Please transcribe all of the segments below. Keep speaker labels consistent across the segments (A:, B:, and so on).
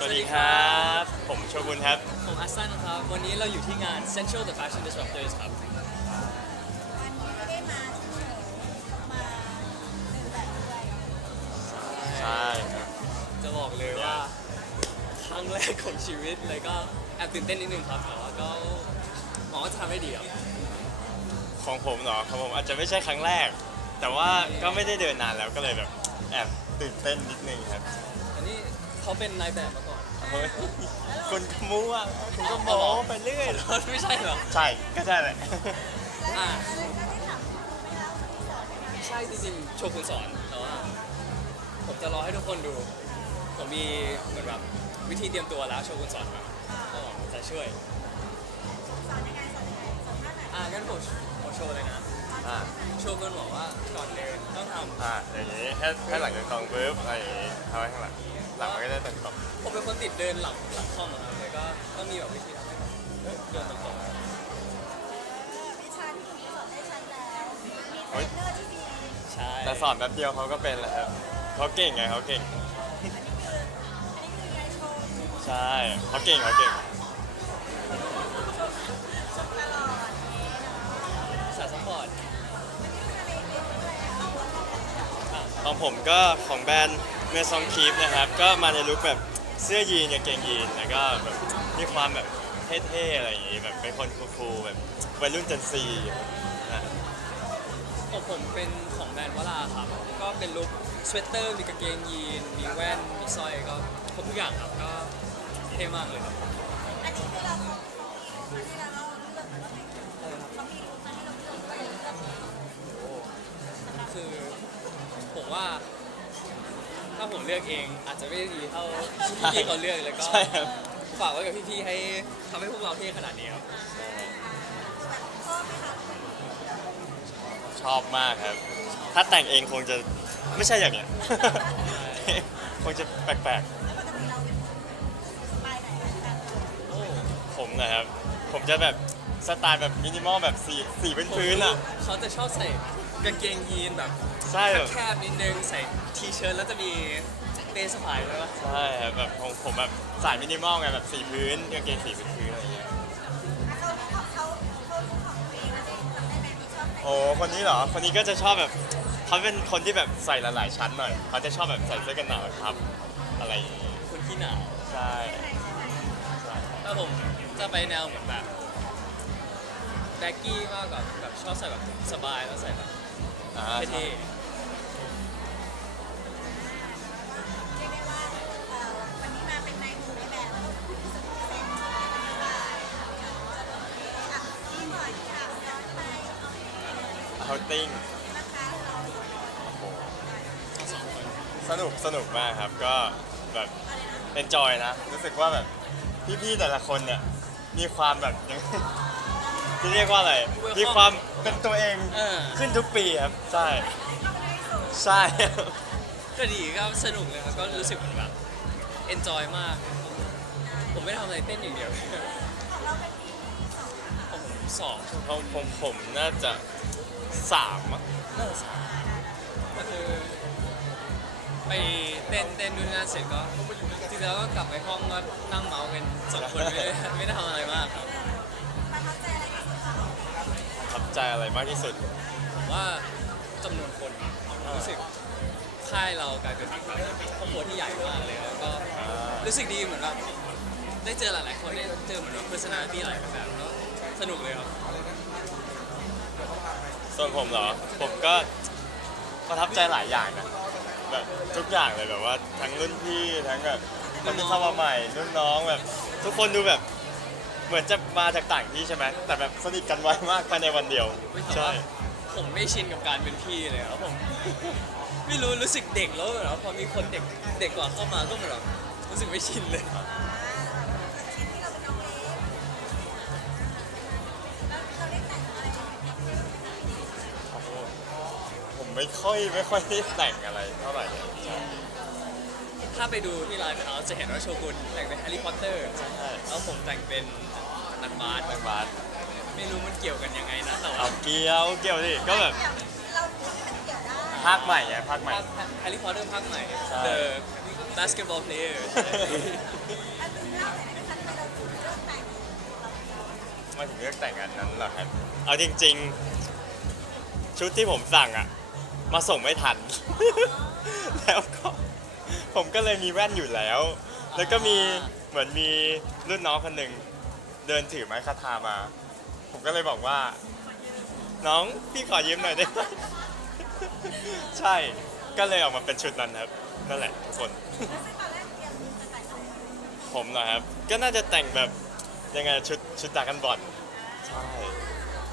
A: สวัสดีครับ ผมโชกุนครับ
B: ผมอัสซันครับ วันนี้เราอยู่ที่งาน Central the Fashion Disruptors ครับ
C: วันนี้ไม่ได้มาเฉยๆมาเดินแบบด้วย
A: ใช่ครับ
B: จะบอกเลยว่า ครั้งแรกของชีวิตเลยก็แอบตื่นเต้นนิดนึงครับแต่ว่าก็หวังว่าจะทำได้ดีครับ
A: ของผมเหรอของผมอาจจะไม่ใช่ครั้งแรก แต่ว่าก็ไม่ได้เดินนานแล้วก็เลยแบบแอบตื่นเต้นนิดนึงครับ
B: อันนี้เขาเป็นนายแบบมาก่อน
A: เฮ้ยคุณมั่วคุณก็โม้ไปเรื่อย
B: ไม่ใช่เหรอ
A: ใช่ ก็ใช่แหละ
B: อ่า
C: แล้วก็ได้ถามคุณไหมคะว่าสอนยังไง
B: ใช่จริงๆโชกุนสอนแต่ว่าผมจะรอให้ทุกคนดู ผมมีเหมือนแบบวิธีเตรียมตัวแล้วโชกุนสอนมาก็หวังจะช่วย
C: สอนยังไงสอนยังไงสอนท่าไหน
B: อ่างั้นผมผมโชว์เลยนะ
A: อ่า
B: โชกุนบอกว่าก่อนเดินต้องทำ
A: อ่าอย่างนี้แค่แค่หลังจากตรงปุ๊บอะไรอย่างนี้เอาไว้ข้างหลัง หลังมันก็จะตรงตรง
B: ผมเป็นคนติดเดินหลังหลังคล่อมอะครับเลยก็ต้องมีแบบวิธีทำให้แบบเอ้ยเดินตรงๆ
C: เออวิชาที่คุณสอนได้ชัดแล้วมีเทรนเนอร์ที่ดี
B: ใช่
A: แต่สอนแป๊บเดียวเขาก็เป็นแล้วครับเขาเก่งไงเขาเก่ง
C: อันนี้คืออันนี้คือยายชม
A: ใช่เขาเก่งเขาเก่ง
C: ชมตลอดนี้
B: สายสปอร์ต
C: อันนี้คืออะไรเรียนเรียนอะไรอะ
A: ของผมก็ของแบรนด์ เมซองคีฟนะครับ ก็มาในลุคแบบเสื้อยีนกางเกงยีนแล้วก็แบบมีความแบบเท่ๆอะไรอย่างงี้แบบเป็นคนคูลๆแบบวัยรุ่นเจนซีนะ
B: ของผมเป็นของแบรนด์วราครับ ก็เป็นลุคสเวตเตอร์ มีกางเกงยีน มีแว่น มีสร้อยก็ครบทุกอย่างครับ ก็เท่มากเลยครับ
C: อันนี้คือเราเขาเขามีครั้งที่แล้วเราเลือกมาแล้วไหมเขามีครั้งที่เราเลือกก็เลยเลือกมา
B: คือผมว่า ถ้าผมเลือกเองอาจจะไม่ได้ดีเท่าพี่ๆเขาเลือกแล้วก็
A: ใช่ครับ
B: ฝากไว้กับพี่ๆให้ทำให้พวกเราเท่ขนาดนี้ครับ
C: ชอบไหมคะ
A: ชอบมากครับ ถ้าแต่งเองคงจะไม่ใช่อย่างเงี้ยคงจะแปลก
C: แล้วปกติเราเป็นสไตล์ไหนกัน
B: โอ้
A: ๆผมนะครับ ผมจะแบบสไตล์แบบมินิมอลแบบสีสีเป็นพื้นๆอะ
B: เขาจะชอบใส่ กางเกงยีนแบบ
A: ใช่แบบ
B: แคบๆนิดนึงใส่ทีเชิ้ตแล้วจะมีเป้สะพายด้วยปะ
A: ใช่ครับแบบของผมแบบสายมินิมอลไงแบบสีพื้นกางเกงสีเป็นพื้นอะไรอย่างเงี้ย
C: เขาเขาเขาเขาของตัวเองแล้วจำได้ไหมมีชอบไหน
A: โอ้คนนี้เหรอคนนี้ก็จะชอบแบบเขาเป็นคนที่แบบใส่หลายๆชั้นหน่อยเขาจะชอบแบบใส่เสื้อกันหนาวครับ อะไรอย่างงี้
B: คนที่หนาว
A: ใช่
B: ถ้าผมจะไปแนวเหมือนแบบแบ็กกี้มากกว่าแบบชอบใส่แบบสบายแล้วใส่แบบ
A: อ่า
B: เท่
C: เรียกได้ว่าเอ่อวันนี้มาเป็นในหมู่ในแบบสุดพิเศษมากวันนี้มาอะที่ก่อนค่ะย้อนไป
A: เอาติ้ง
C: นะคะเรา
B: ๆทั้ง สองคน
A: สนุกสนุกมากครับก็แบบเอนจอยนะ รู้สึกว่าแบบพี่ๆแต่ละคนเนี่ย มีความแบบยัง ที่เรียกว่าอะไร มีความเป็นตัวเอง
B: เออ
A: ขึ้นทุกปีครับ ใช่ ใช่
B: ก็ดีก็สนุกเลยครับก็รู้สึกเหมือนแบบเอนจอยมากผมไม่ได้ทำอะไรเต้นอย่างเดียว
C: ของเราเป็นทีมสอง
B: ผมสอง
A: ของผมผมน่าจะสามอะ
B: น่าจะสามก็คือไปเต้นเต้นนู่นนั่นเสร็จก็จริงๆแล้วก็กลับไปห้องก็นั่งเมาส์กันสองคนไม่ได้ไม่ได้ทำอะไรมากครับ
A: ใจอะไรมากที่สุด
B: ผมว่าจำนวนคนรู้สึกค่ายเรากลายเป็นครอบครัวที่ใหญ่มากเลยแล้วก็รู้สึกดีเหมือนแบบได้เจอหลายๆคนได้เจอเหมือนว่า personality หลายแบบก็สนุกเลยครับ
A: ส่วนผมเหรอ ผมก็ประทับใจหลายอย่างนะแบบทุกอย่างเลยแบบว่าทั้งรุ่นพี่ทั้งแบบคนที่เข้ามาใหม่รุ่นน้องแบบ ทุกคนดูแบบ เหมือนจะมาจากต่างที่ใช่ไหมแต่แบบสนิทกันไวมากภายในวันเดียวใช่
B: ผมไม่ชินกับการเป็นพี่เลยครับผม ไม่รู้รู้สึกเด็กแล้วแบบว่าพอมีคนเด็กเด็กกว่าเข้ามาก็เหมือนแบบรู้สึกไม่ชินเลย
C: อ่าชิ้นที่เราเป็นน้องเล็กแล้วเราได้แต่งอะไรไหม
A: โอ้โหผมไม่ค่อยไม่ค่อยได้แต่งอะไรเท่าไหร่เลยใช่
B: ถ้าไปดูที่ไลฟ์เขาจะเห็นว่าโชกุนแต่งเป็นแฮร์รี่พอตเตอร์
A: ใช่
B: แล้วผมแต่งเป็นนักบาส
A: แต่งบาส
B: ไม่รู้มันเกี่ยวกันยังไงนะแต่ว่า
A: เอาเกี่ยวเกี่ยวดิก็แบบ
C: เดี๋ยวเราทำเป็นเกี่ยวได้
A: ภาคใหม่ไงภาคใหม่
B: ภาคแฮร์รี่พอตเตอร์ภาคใหม่
A: ใช่
B: The basketball player
C: อันนี้เล่าหน่อยนะคะทำไมเราถึงเลือกแต่ง
A: มาถึงเลือกแต่งงานนั้นเหรอครับเอาจริง ๆ ชุดที่ผมสั่งอะมาส่งไม่ทัน แล้วก็ ผมก็เลยมีแว่นอยู่แล้ว แล้วก็มีเหมือนมีรุ่นน้องคนหนึ่งเดินถือไม้คาทามา ผมก็เลยบอกว่า น้องพี่ขอยืมหน่อยได้ไหมใช่ก็เลยออกมาเป็นชุดนั้นครับนั่นแหละทุกคน
C: ซึ่งตอนแรกเตรียมจะแต่งอะไร
A: ผมนะครับ ก็น่าจะแต่งแบบยังไงชุดชุดดรากันบอลใช่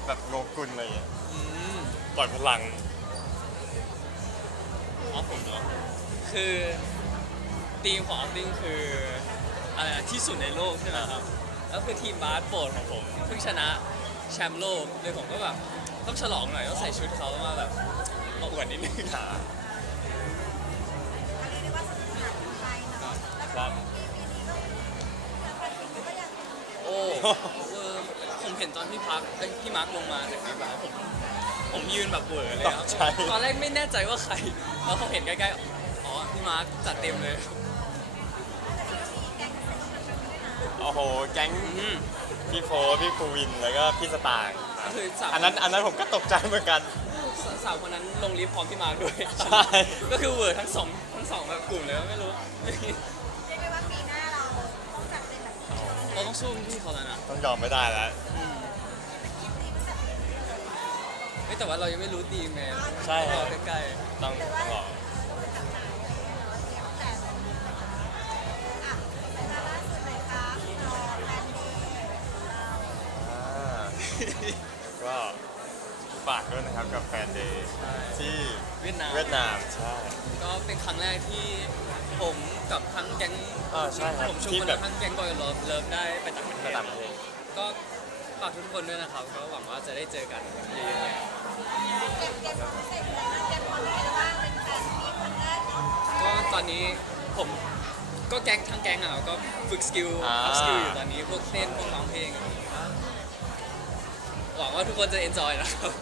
A: แบบโงกุลอะไรอย่างเงี้ย
B: อืม
A: ปล่อยพลัง
B: อ๋อผมเหรอคือ ทีมของออฟติ้งคืออะไรนะที่สุดในโลกใช่ไหมครับแล้วคือทีมบาสโปรดของผมเพิ่งชนะแชมป์โลกเลยผมก็แบบต้องฉลองหน่อยต้องใส่ชุดเขามาแบบมาอวดนิดนึง
C: อันนี้เรียกว่าสนุกสนานกันไปเนาะแล้ว
A: ครั
C: ก็
A: บ
C: ปีปีนี้ก็ยังทำแฟนจริงก็ยัง
B: โอ้เออผมเห็นตอนพี่พักเอ้ยพี่มาร์คลงมาจากนี้แบบผมผมยืนแบบเวอร์เลยครับ
A: ตกใจ
B: ตอนแรกไม่แน่ใจว่าใคร แล้วพอเห็นใกล้ๆอ๋อพี่มาร์คจัดเต็มเลย
A: โอ้ โหแก๊ง
B: อืม
A: พี่โฟพี่ภูวินแล้วก็พี่สตางค์
B: ก็คือสาม
A: อันนั้นอันนั้นผมก็ตกใจเหมือนกัน
B: สสามคนนั้นลงลิฟต์พร้อมพี่มาร์คด้วย
A: ใช่
B: ก็คือเวอร์ทั้งสองทั้งสองแบบกลุ่มเลยไม่รู้
C: เรียกได้ว่าปีหน้าเราต้องจัดเป็นแบบนี้
B: เราต้องสู้พี่เขาแล้วนะ
A: ต้องยอมไม่ได้แล้ว
B: อืมเฮ้ยแต่ว่าเรายังไม่รู้ดีมไง
A: ใช่ค
B: ร
A: รั
B: อบใกล้
A: ต้องต้องรอ ก็ฝากด้วยนะครับกับแฟนเดย์
B: ๆใช่
A: ที่
B: เวียดนาม
A: เวียดนามใช่
B: ก็เป็นครั้งแรกที่ผมกับทั้งแก๊ง
A: อ่าใช่ครับ
B: ผมชวน
A: ที่
B: คน
A: แบบ
B: ทั้งแก๊งบอยเลิฟเลิฟได้ไปต่างประเท
A: ไป
B: ศ
A: ต่างประเทศ
B: ก็ฝากทุกคนด้วยนะครับ ก็หวังว่าจะได้เจอกันเยอะๆ
C: เก็บเก็บความพิเศษอะไรบ้างเก็บความพิเศษอะไรบ้างเป็นแฟนที่คนแรก
B: ก็ตอนนี้ผมก็แก๊งทั้งแก๊งอะก็ฝึกสกิล
A: อ่า
B: อัพสกิลอยู่ตอนนี้พวกเต้นพวกร้องเพลงอะไรอย่างเงี้ย หวังว่าทุกคนจะเอนจอยนะครับ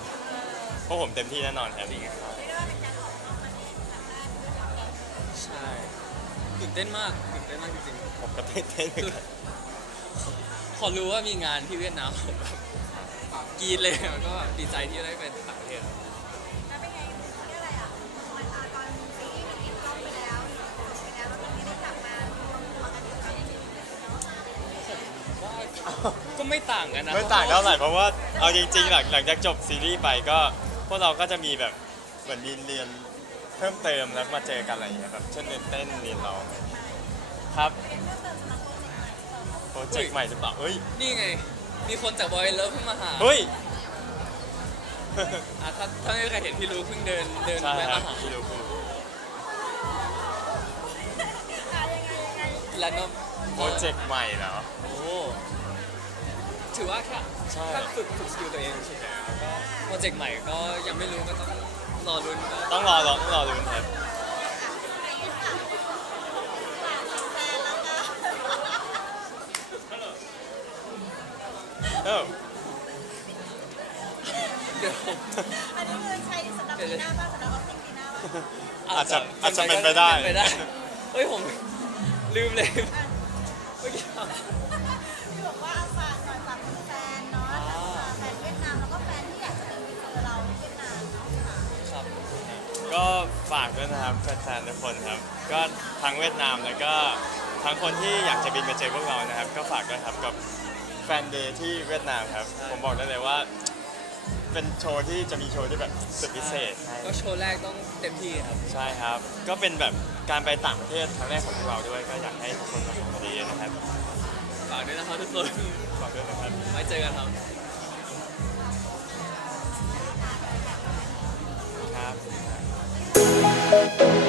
A: พวกผมเต็มที่แน่นอนครับ
C: เรียกได้ว่าเป็นการออกนอกประเทศครั้งแรกด้วยความเก่ง
B: ใช่ตื่นเต้นมากตื่นเต้นมากจริง
A: ผมก็เต้นเต้นเหมือนกัน
B: ๆ พอรู้ว่ามีงานที่เวียดนามผมแบบกรีดเลยแล้วก็ดีใจที่ได้ไปต่างประเทศ
C: แล้วเป็นไงเรียกอะไรอะมันอะตอนซีรีส์มันปิดกล้องไปแล้วจบไปแล้วแล้วตอนนี้ได้กลับมารวมตัวกันอีกครั้งหนึ่งเนาะ
B: ว่า ก็ไม่ต่างกันนะ
A: ไม่ต่างเท่าไหร่เพราะว่าเอาจริงๆหลังหลังจากจบซีรีส์ไปก็พวกเราก็จะมีแบบเหมือนมีเรียนเพิ่มเติมแล้วมาเจอกันอะไรอย่างเงี้ยแบบเช่นเรียนเต้นเรียนร้องครับ
C: เป็นเรื่องเติมสำหรับโปรเจกต์ใหม่ที่เรา
A: โปรเจกต์ใหม่หรือเปล่าเฮ้ย
B: นี่ไง มีคนจากบอยเลิฟเพิ่งมาหา
A: เฮ้ย
B: อะถ้าถ้าไม่มีใครเห็นพี่รู้เพิ่งเดินเดิน
A: ใช่
B: แวะ
A: ครั
B: มา
A: บ
B: หา
A: พี่รู้พี่รู้
C: อะยังไงยังไง
B: แล้วก็
A: โปรเจกต์ใหม่เหรอ
B: โอ้ ถือว่าแค่
A: ใช่
B: แค่ฝึกฝึกสกิลตัวเองเฉยๆแล้วก็โปรเจกต์ใหม่ก็ยังไม่รู้ก็ต้องรอลุ้นก็
A: ต้องรอรอต้องรอดูครับ เออ
B: เดี๋ยว
C: อันนี้คือใช้สำหรับปีหน้าบ้างสำหรับออฟฟิศปีหน้าบ้าง
A: อาจจะอาจจะเป็นไปได้
B: เป็นไปได้ เฮ้ยผมลืมเลยเมื่อกี้า
C: กด้วยนะค
B: รับ
A: แฟนๆทุกคนครับ ก็ทั้งเวียดนามแล้วก็ทั้งคนที่อยากจะบินมาเจอพวกเรานะครับ ก็ฝากด้วยครับกับแฟนเดย์ที่เวียดนามครับ ผมบอกได้เลยว่า เป็นโชว์ที่จะมีโชว์ที่แบบสุดพิเศษ
B: ก็โชว์แรกต้องเต็มที่ครับ
A: ใช่ครับ ก็เป็นแบบการไปต่างประเทศครั้งแรกของพวกเราด้วย ก็อยากให้ทุกคนมาชมกันเยอะๆนะครับ
B: ฝากด้วยนะครับทุกคน
A: ฝากด้วยนะครับ
B: ไว้เจอกันครับครับ Thank you.